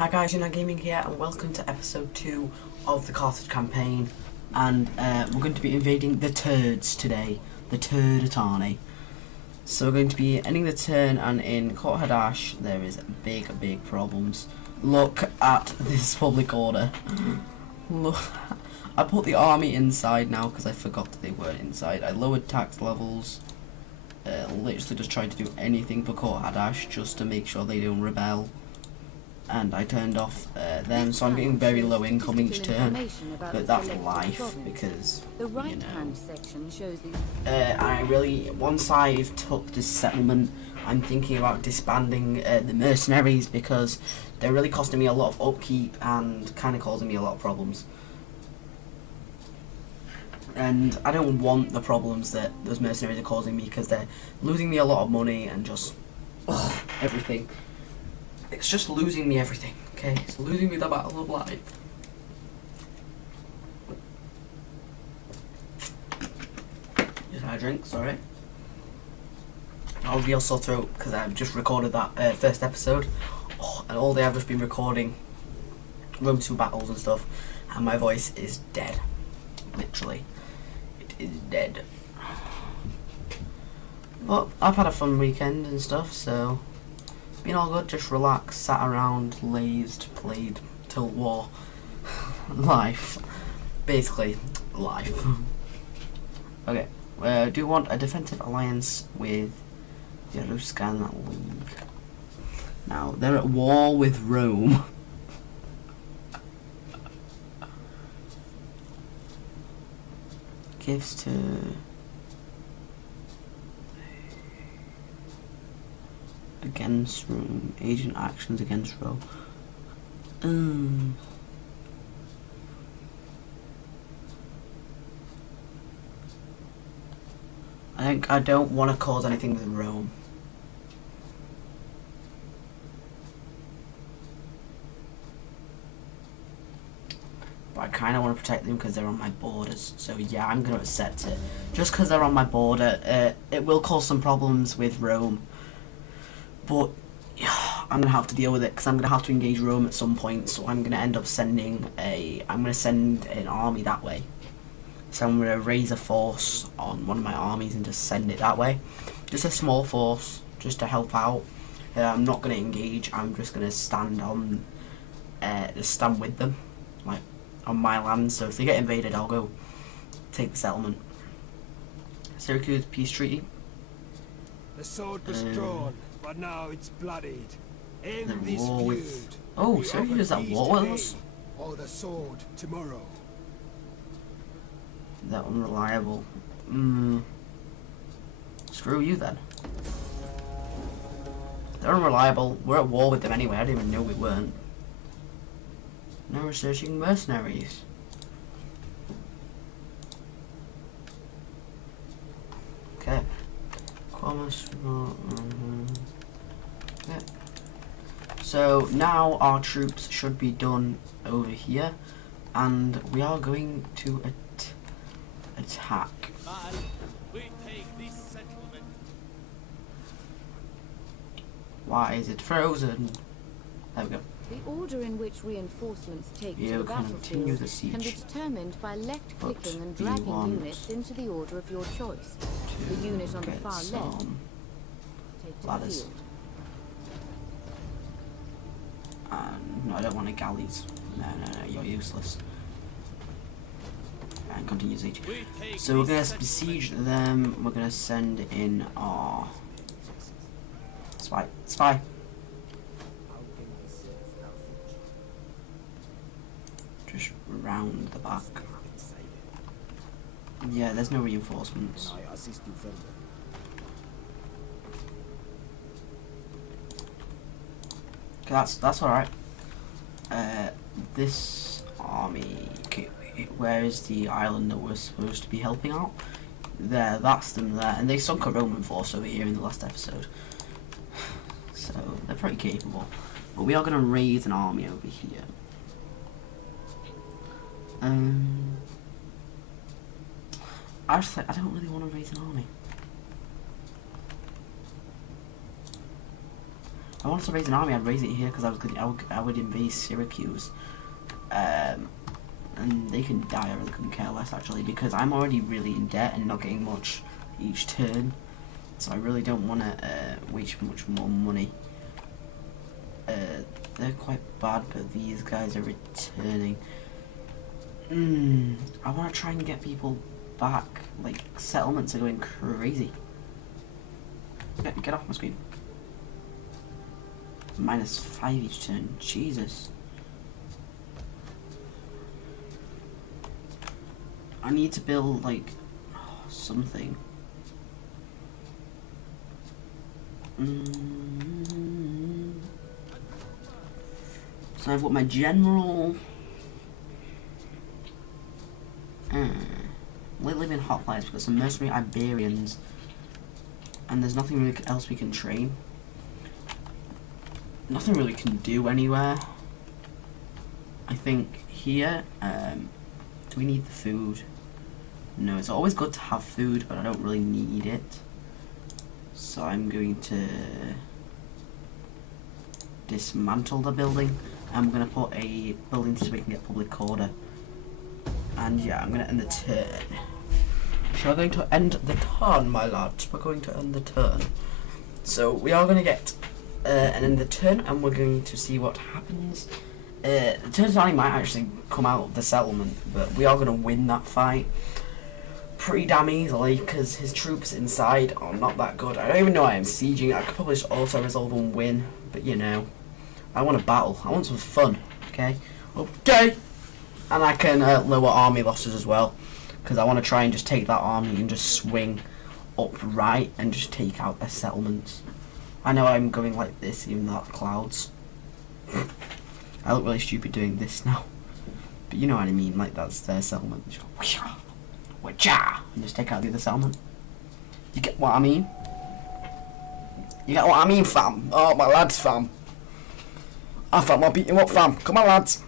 Hi guys, Unite Gaming here, and welcome to episode 2 of the Carthage campaign. And we're going to be invading the turds today, the Turdatani. So we're going to be ending the turn, and in carthage there is big problems. Look at this public order. Look, I put the army inside now because I forgot that they weren't inside. I lowered tax levels. Literally just tried to do anything for carthage just to make sure they don't rebel. And I turned off them, so I'm getting very low income each turn, but that's life because, you know, I really, once I've took this settlement, I'm thinking about disbanding the mercenaries because they're really costing me a lot of upkeep and kind of causing me a lot of problems. And I don't want the problems that those mercenaries are causing me because they're losing me a lot of money and just everything. It's just losing me everything, okay? It's losing me the battle of life. Just had a drink, sorry. I'll real sore throat because I've just recorded that first episode. And all day I've just been recording Rome 2 battles and stuff. And my voice is dead. Literally. It is dead. But I've had a fun weekend and stuff, so been all good, just relaxed, sat around, lazed, played Tilt War. Life. Basically, life. Okay, do you want a defensive alliance with the Ruskan League? Now, they're at war with Rome. Gifts to against Rome, agent actions against Rome. I don't want to cause anything with Rome. But I kind of want to protect them because they're on my borders. So yeah, I'm going to accept it. Just because they're on my border, it will cause some problems with Rome. But I'm gonna have to deal with it because I'm gonna have to engage Rome at some point. So I'm gonna end up sending I'm gonna send an army that way. So I'm gonna raise a force on one of my armies and just send it that way. Just a small force, just to help out. I'm not gonna engage. I'm just gonna stand on, stand with them, like on my land. So if they get invaded, I'll go take the settlement. Syracuse peace treaty. The sword was drawn, but now it's bloodied. End this war feud. with... Oh, Syracuse is at war with us? Or the sword tomorrow. They're unreliable. Screw you then. They're unreliable. We're at war with them anyway. I didn't even know we weren't. Now we're searching mercenaries. Okay. Yeah. So now our troops should be done over here, and we are going to attack. We take this settlement. Why is it frozen? There we go. The order in which reinforcements take to the Continue battlefield the siege, can be determined by left-clicking and we dragging want units into the order of your choice. The unit on the get far left some take to the ladders. field. No, I don't want any galleys. No, you're useless. And continue siege. So we're gonna besiege them. We're gonna send in our spy. Just round the back. Yeah, there's no reinforcements. I assist you further. Okay, that's all right. This army. Okay, where is the island that we're supposed to be helping out? There, that's them there, and they sunk a Roman force over here in the last episode. So they're pretty capable. But we are going to raise an army over here. Actually, I don't really want to raise an army. If I wanted to raise an army, I'd raise it here because I would invade Syracuse. And they can die, I really couldn't care less actually, because I'm already really in debt and not getting much each turn. So I really don't want to waste much more money. They're quite bad, but these guys are returning. I want to try and get people back. Like, settlements are going crazy. Get off my screen. -5 each turn. Jesus. I need to build, like, something. So I've got my general. We live in hoplites. We've got some mercenary Iberians, and there's nothing really else we can train. Nothing really can do anywhere. I think here. Do we need the food? No, it's always good to have food, but I don't really need it. So I'm going to dismantle the building. I'm going to put a building so we can get public order. And yeah, I'm going to end the turn. So we're going to end the turn, my lads. We're going to end the turn. So we are going to get an end the turn, and we're going to see what happens. The Turtani might actually come out of the settlement, but we are going to win that fight pretty damn easily because his troops inside are not that good. I don't even know why I'm sieging. I could probably just auto-resolve and win, but you know, I want a battle. I want some fun, okay? Okay! And I can lower army losses as well, because I want to try and just take that army and just swing up right and just take out their settlements. I know I'm going like this, even though that's clouds. I look really stupid doing this now, but you know what I mean, like that's their settlement. Just go, and just take out the other settlement. You get what I mean? You get what I mean, fam? Oh, my lads, fam. I fam, I'll beat you up, fam. Come on, lads.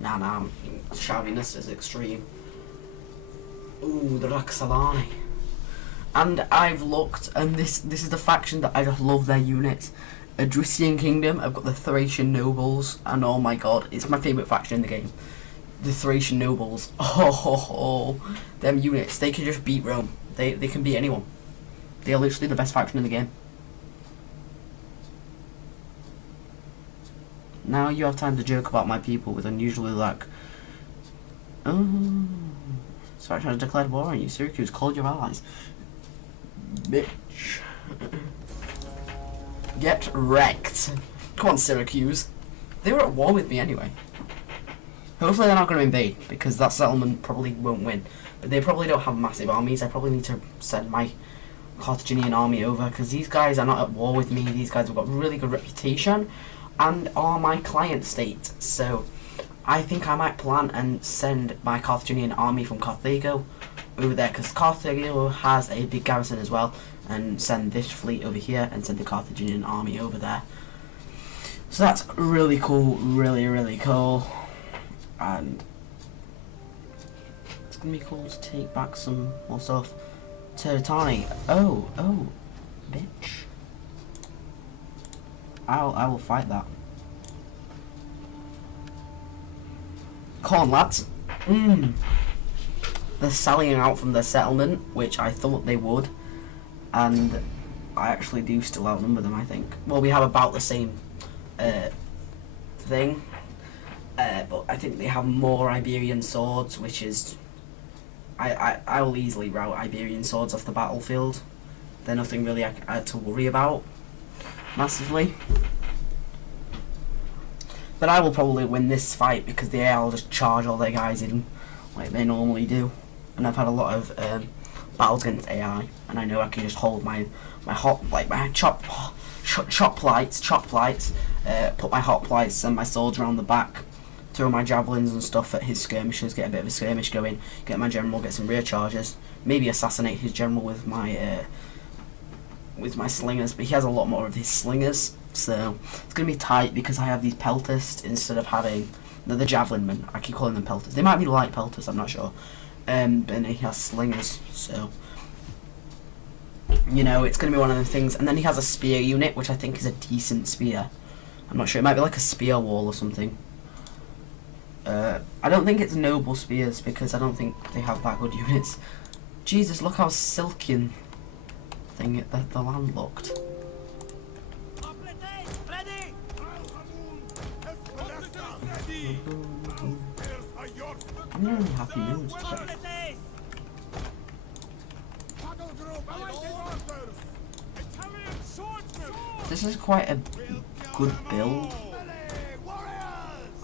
Nah, shoutiness is extreme. Ooh, the Roxalani. And I've looked, and this is the faction that I just love their units. Adrician Kingdom, I've got the Thracian Nobles, and oh my god, it's my favourite faction in the game. The Thracian Nobles. Oh, them units, they can just beat Rome. They can beat anyone. They are literally the best faction in the game. Now you have time to joke about my people with unusually luck. Oh, Sparta has declared war on you. Syracuse, called your allies. Bitch. Get wrecked. Come on, Syracuse. They were at war with me anyway. Hopefully they're not going to invade, because that settlement probably won't win. But they probably don't have massive armies. I probably need to send my Carthaginian army over, because these guys are not at war with me. These guys have got really good reputation and are my client state. So I think I might plan and send my Carthaginian army from Carthago over there, because Carthago has a big garrison as well, and send this fleet over here and send the Carthaginian army over there. So that's really cool, really cool. And it's gonna be cool to take back some more stuff. Teratani. Oh, bitch. I will fight that. Come on, lads. They're sallying out from their settlement, which I thought they would. And I actually do still outnumber them, I think. Well, we have about the same thing. But I think they have more Iberian swords, which is... I will easily rout Iberian swords off the battlefield. They're nothing really I had to worry about massively. But I will probably win this fight because the AI will just charge all their guys in like they normally do. And I've had a lot of battles against AI, and I know I can just hold my chop lights, put my hoplites and my swords around the back, throw my javelins and stuff at his skirmishers, get a bit of a skirmish going, get my general, get some rear charges, maybe assassinate his general with my slingers, but he has a lot more of his slingers, so it's going to be tight because I have these peltists instead of having the javelin men. I keep calling them pelters. They might be light pelters, I'm not sure. But he has slingers, so you know, it's going to be one of the things. And then he has a spear unit, which I think is a decent spear. I'm not sure, it might be like a spear wall or something. I don't think it's noble spears because I don't think they have that good units. Jesus, look how silky and thing the land looked. I'm in a really happy mood today. This is quite a good build.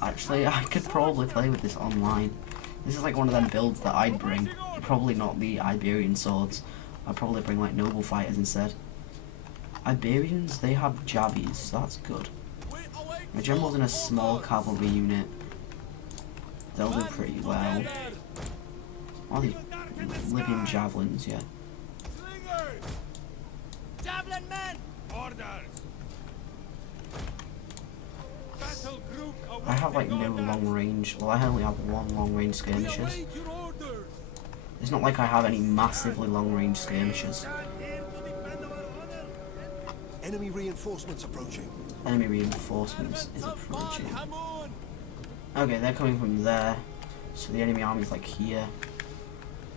Actually, I could probably play with this online. This is like one of them builds that I'd bring. Probably not the Iberian swords. I'd probably bring like noble fighters instead. Iberians, they have jabbies, so that's good. My general's in a small cavalry unit. They'll do pretty well. Oh, the Libyan javelins, yeah. Javelin men! Orders! I have like no long range. Well, I only have one long range skirmishes. It's not like I have any massively long range skirmishes. Enemy reinforcements approaching. Enemy reinforcements is approaching. Okay, they're coming from there. So the enemy army's like here.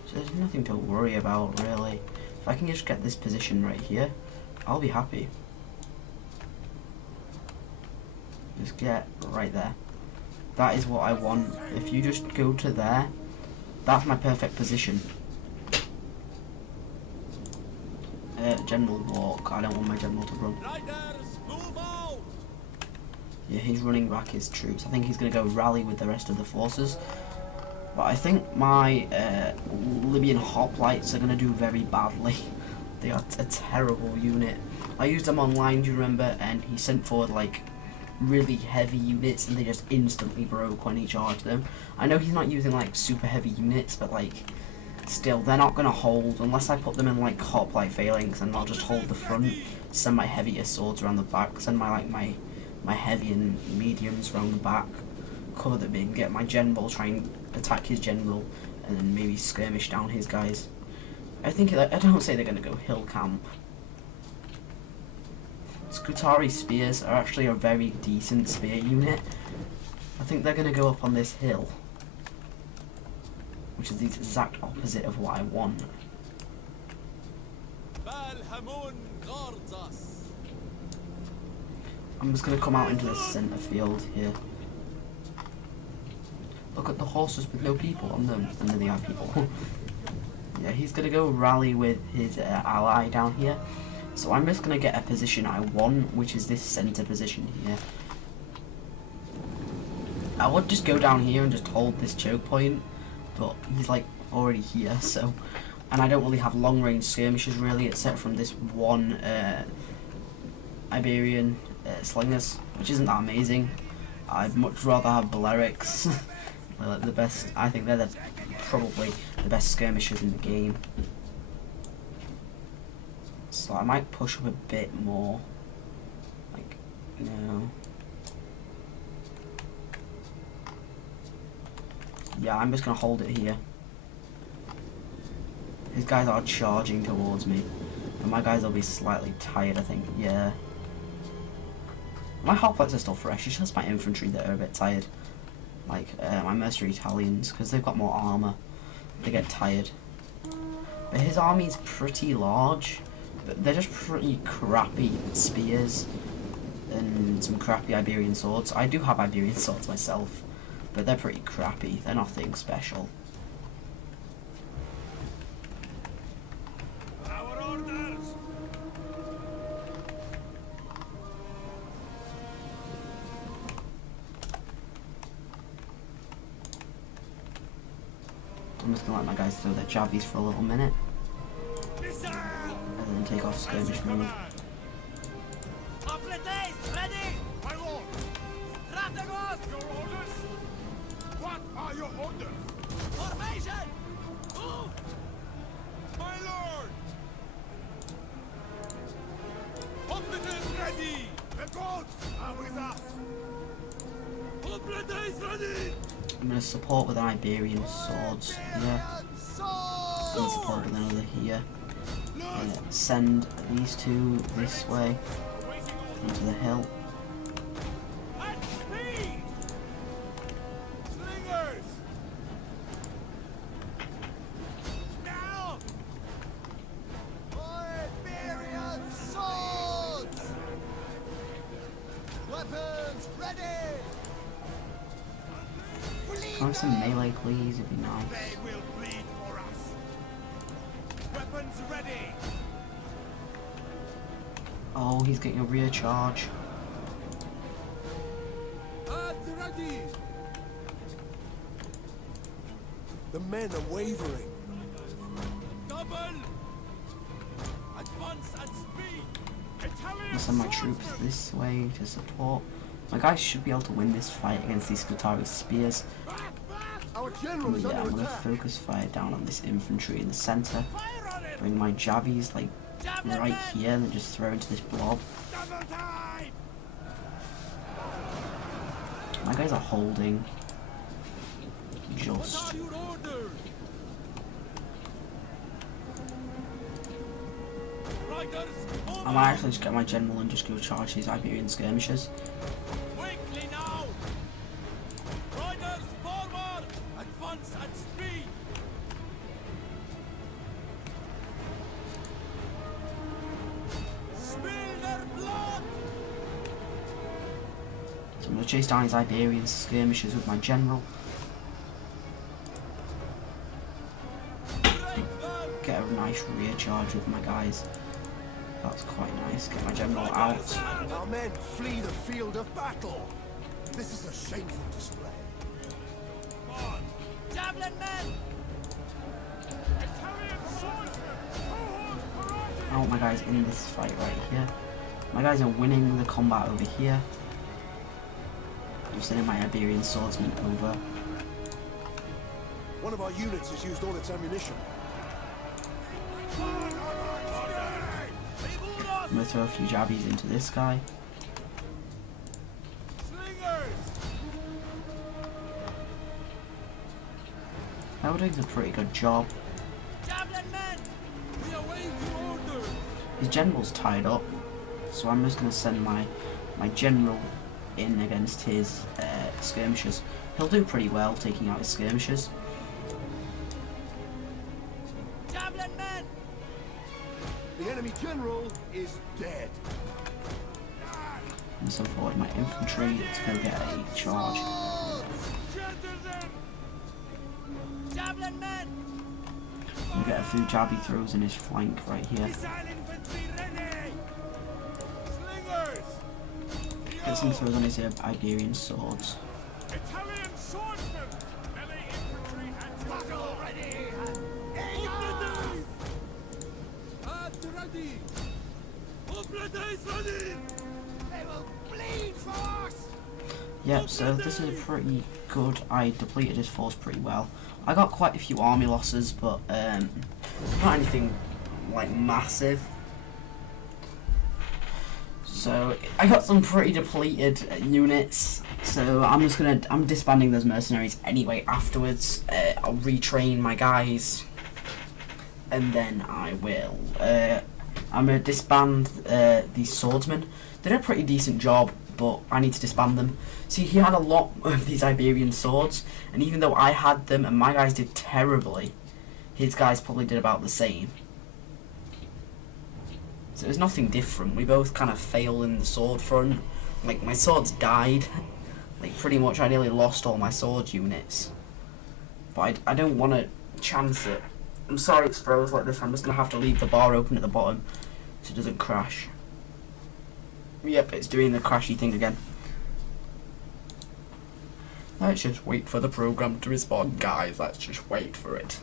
So there's nothing to worry about really. If I can just get this position right here, I'll be happy. Just get right there. That is what I want. If you just go to there, that's my perfect position. General walk. I don't want my general to run. Yeah, he's running back his troops. I think he's going to go rally with the rest of the forces. But I think my Libyan hoplites are going to do very badly. They are a terrible unit. I used them online, do you remember? And he sent forward like really heavy units and they just instantly broke when he charged them. I know he's not using like super heavy units, but like still they're not gonna hold unless I put them in like hoplite phalanx and I'll just hold the front, send my heavier swords around the back, send my my heavy and mediums around the back, cover them in, get my general, try and attack his general, and then maybe skirmish down his guys. I think I don't say they're gonna go hill camp. Scutari spears are actually a very decent spear unit. I think they're going to go up on this hill, which is the exact opposite of what I want. I'm just going to come out into the centre field here. Look at the horses with no people on them, and then they have people. Yeah, he's going to go rally with his ally down here. So I'm just going to get a position I want, which is this centre position here. I would just go down here and just hold this choke point, but he's like already here, so... And I don't really have long range skirmishes really, except from this one Iberian slingers, which isn't that amazing. I'd much rather have Balearics. They're like the best, I think they're probably the best skirmishers in the game. So I might push up a bit more. Like, no. Yeah, I'm just gonna hold it here. These guys are charging towards me. And my guys will be slightly tired, I think. Yeah. My hoplites are still fresh, it's just my infantry that are a bit tired. Like, my mercenary Italians, because they've got more armour. They get tired. But his army's pretty large. But they're just pretty crappy spears. And some crappy Iberian swords. I do have Iberian swords myself. But they're pretty crappy. They're nothing special. I'm just gonna let my guys throw their jabbies for a little minute. And then take off skirmish mode. What are your orders? Formation! Move! My lord! Competence ready! The gods are with us! Competence ready! I'm gonna support with an Iberian swords here. And support with another here. send these two this way into the hill. At speed! Slingers! Now! Iberian swords! Weapons ready! Can I have some melee, please? It'd be nice. They will bleed for us. Weapons ready! Oh, he's getting a rear charge. ready! The men are wavering. Double! Advance at speed! Italian I'll send my swordsmen! troops this way to support. My guys should be able to win this fight against these Scutari spears. Our general is Yeah, I'm under gonna attack. focus fire down on this infantry in the center. Fire on it! Bring my jabbies like Javelin right men! here and then just throw into this blob. Double time! My guys are holding. What Just. are your orders? Riders, I might actually just get my general and just go charge these Iberian skirmishers. quickly now! Riders, forward! Advance at speed! Spill their blood! So I'm gonna chase down these Iberian skirmishers with my general. Break them! Get a nice rear charge with my guys. That's quite nice. Get my general out. Our men flee the field of battle. This is a shameful display. On! Javelin men! Italian swordsmen! Cohorts I want my guys in this fight right here. My guys are winning the combat over here. I'm sending my Iberian swordsmen over. One of our units has used all its ammunition. I'm gonna throw a few jabbies into this guy. Slingers! That doing a pretty good job. Javelin men! We await your orders! His general's tied up, so I'm just gonna send my general in against his skirmishers. He'll do pretty well taking out his skirmishers. Javelin men! The enemy general is dead. And so forward my infantry to go get a charge. Gentlemen! Javelin men! We'll get a few jabby throws in his flank right here. Missile infantry ready! Slingers! Get some throws on his Iberian swords. Italian swordsmen! Melee infantry at battle ready! Oblades! At ready! Oblades ready! They will bleed for us! Yep, so this is a pretty good. I depleted his force pretty well. I got quite a few army losses, but not anything like massive. So I got some pretty depleted units. So I'm disbanding those mercenaries anyway. Afterwards, I'll retrain my guys, and then I will. I'm gonna disband these swordsmen. They did a pretty decent job, but I need to disband them. See, he had a lot of these Iberian swords, and even though I had them and my guys did terribly, his guys probably did about the same. So there's nothing different. We both kind of fail in the sword front. Like, my swords died. Like, pretty much I nearly lost all my sword units. But I don't want to chance it. I'm sorry it's froze like this. I'm just going to have to leave the bar open at the bottom so it doesn't crash. Yep, it's doing the crashy thing again. Let's just wait for the program to respond, guys. Let's just wait for it.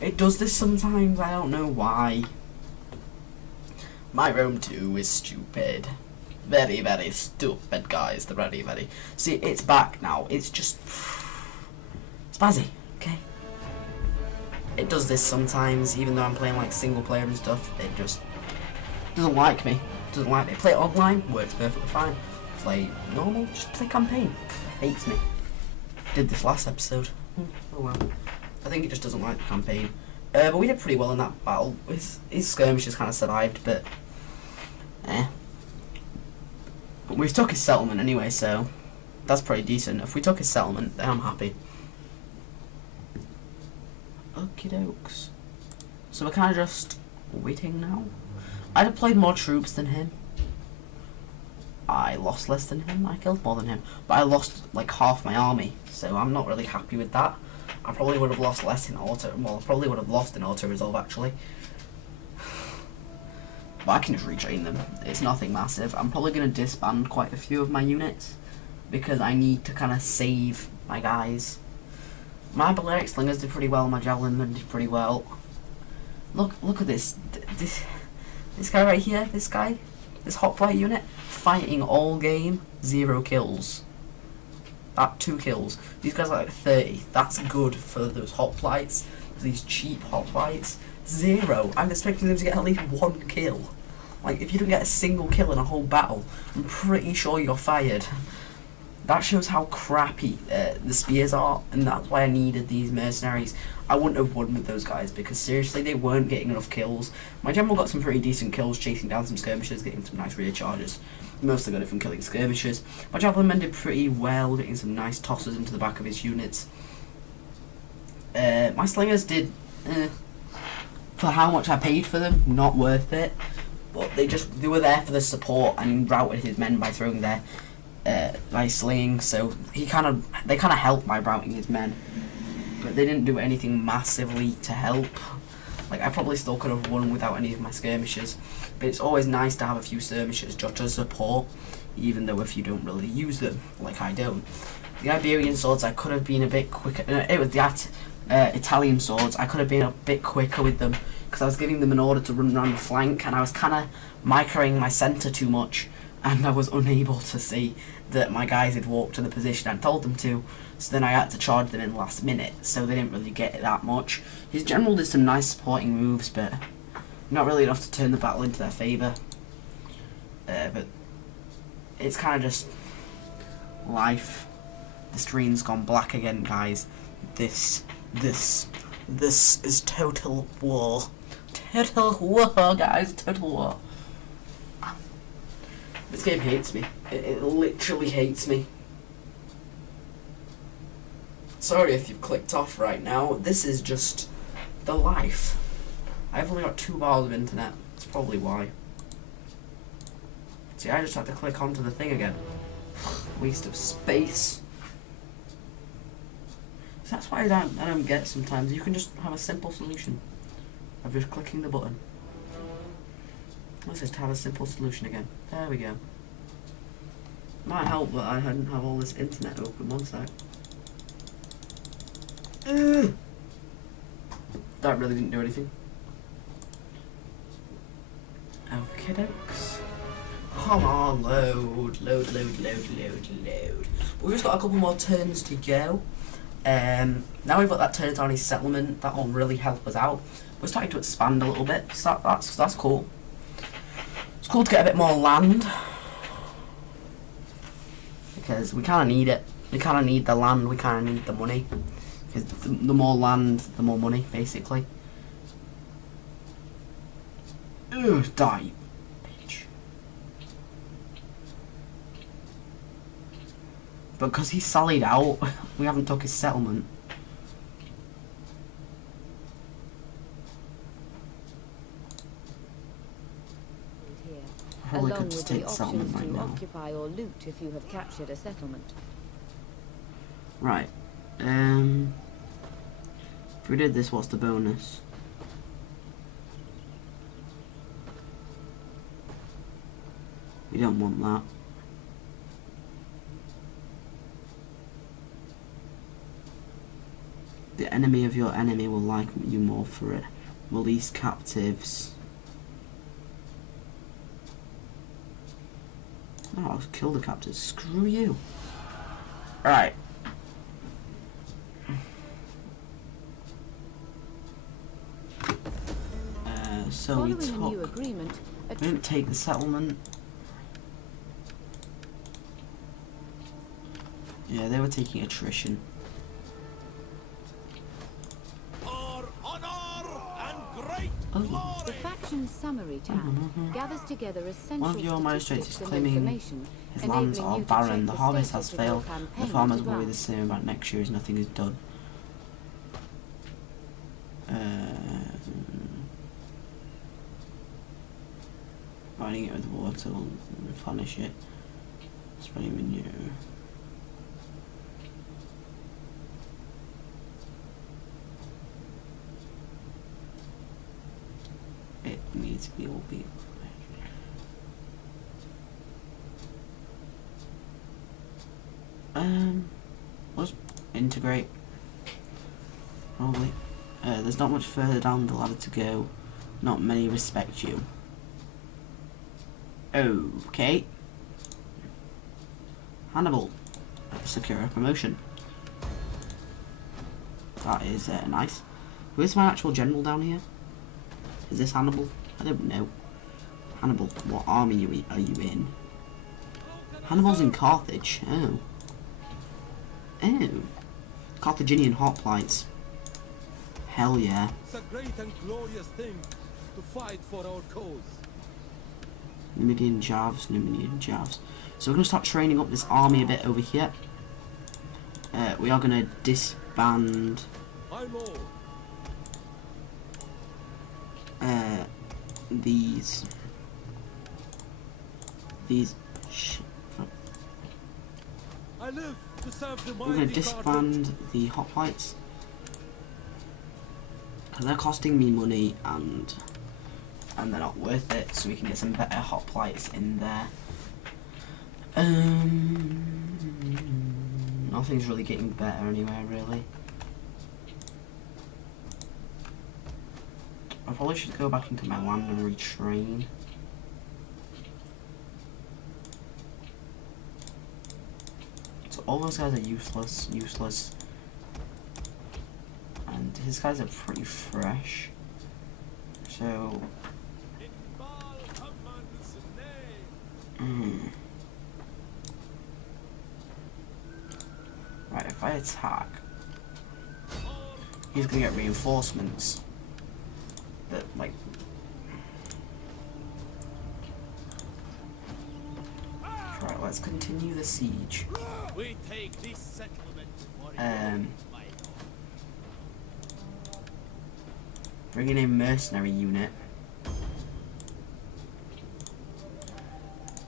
It does this sometimes. I don't know why. My Rome 2 is stupid. Very, very stupid, guys. The very, very... See, it's back now. It's just... spazzy, okay? It does this sometimes, even though I'm playing like single player and stuff. It just doesn't like me. Doesn't like me. Play it online, works perfectly fine. Play normal, just play campaign. Hates me. Did this last episode. Oh well. I think it just doesn't like the campaign. But we did pretty well in that battle. His skirmishes kind of survived, but But we've took his settlement anyway, so that's pretty decent. If we took his settlement, then I'm happy. Okie dokes. So we're kind of just waiting now. I'd have played more troops than him. I lost less than him. I killed more than him. But I lost like half my army, so I'm not really happy with that. I probably would have lost less in auto. Well, I probably would have lost in auto resolve actually. But I can just retrain them. It's nothing massive. I'm probably going to disband quite a few of my units because I need to kind of save my guys. My Balearic Slingers did pretty well. My Javelin men did pretty well. Look at this. This guy right here. This guy. This Hoplite unit. Fighting all game. 0 kills. That 2 kills. These guys are like 30. That's good for those Hoplites. These cheap Hoplites. 0. I'm expecting them to get at least 1 kill. Like, if you don't get a single kill in a whole battle, I'm pretty sure you're fired. That shows how crappy the spears are, and that's why I needed these mercenaries. I wouldn't have won with those guys, because seriously, they weren't getting enough kills. My general got some pretty decent kills, chasing down some skirmishers, getting some nice rear charges. Mostly got it from killing skirmishers. My javelin men did pretty well, getting some nice tosses into the back of his units. My slingers did, for how much I paid for them, not worth it. But they were there for the support and routed his men by throwing their by slinging. So they kind of helped by routing his men, but they didn't do anything massively to help. Like, I probably still could have won without any of my skirmishers, but it's always nice to have a few skirmishers just to support, even though if you don't really use them, like I don't. The Iberian swords, I could have been a bit quicker. It was the Italian swords. I could have been a bit quicker with them because I was giving them an order to run around the flank, and I was kind of microing my centre too much, and I was unable to see that my guys had walked to the position I told them to. So then I had to charge them in the last minute, so they didn't really get it that much. His general did some nice supporting moves, but not really enough to turn the battle into their favour. But it's kind of just life. The screen's gone black again, guys. This is total war. Total war, guys. Total war. This game hates me. It literally hates me. Sorry if you've clicked off right now. This is just the life. I've only got 2 bars of internet. That's probably why. See, I just have to click onto the thing again. Waste of space. So that's why I don't get sometimes. You can just have a simple solution of just clicking the button. Let's just have a simple solution again. There we go. Might help that I hadn't have all this internet open. One sec. That really didn't do anything. Okay, dokes. Come on, load. We've just got a couple more turns to go. Now we've got that Turretani settlement. That will really help us out. We're starting to expand a little bit, so that's cool. It's cool to get a bit more land, because we kind of need it. We kind of need the land. We kind of need the money. Because the more land, the more money, basically. Ugh, die, bitch. But because he sallied out, we haven't took his settlement. I probably could just take the settlement right now. Occupy or loot if you have captured a settlement. Right. If we did this, what's the bonus? We don't want that. The enemy of your enemy will like you more for it. Release captives. Oh, I'll kill the captives. Screw you. Right. So we didn't take the settlement. Yeah, they were taking attrition. For honor! Oh. The faction's summary tab gathers together essential One of your magistrates is statistics and claiming information, his lands enabling are you to barren. check The the harvest has status of your failed. The campaign farmers at a worry the glance. same about next year as nothing is done. Mining it with water will replenish it. Spreading manure. It needs to be all be. Let's integrate. Probably. There's not much further down the ladder to go. Not many respect you. Okay. Hannibal. Secure a promotion. That is nice. Where's my actual general down here? Is this Hannibal? I don't know. Hannibal, what army are you in? Hannibal's in Carthage. Oh. Oh. Carthaginian hoplites. Hell yeah. It's a great and glorious thing to fight for our cause. Numidian Javs, Numidian Javs. So we're going to start training up this army a bit over here. We are going to disband these I live to serve the we're going to disband the hoplites because they're costing me money and they're not worth it, so we can get some better hoplites in there. Nothing's really getting better anywhere, really. I probably should go back into my land and retrain. So all those guys are useless, and his guys are pretty fresh. So right, if I attack, he's gonna get reinforcements. That like right, let's continue the siege. We take this settlement for Bringing in mercenary unit.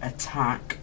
Attack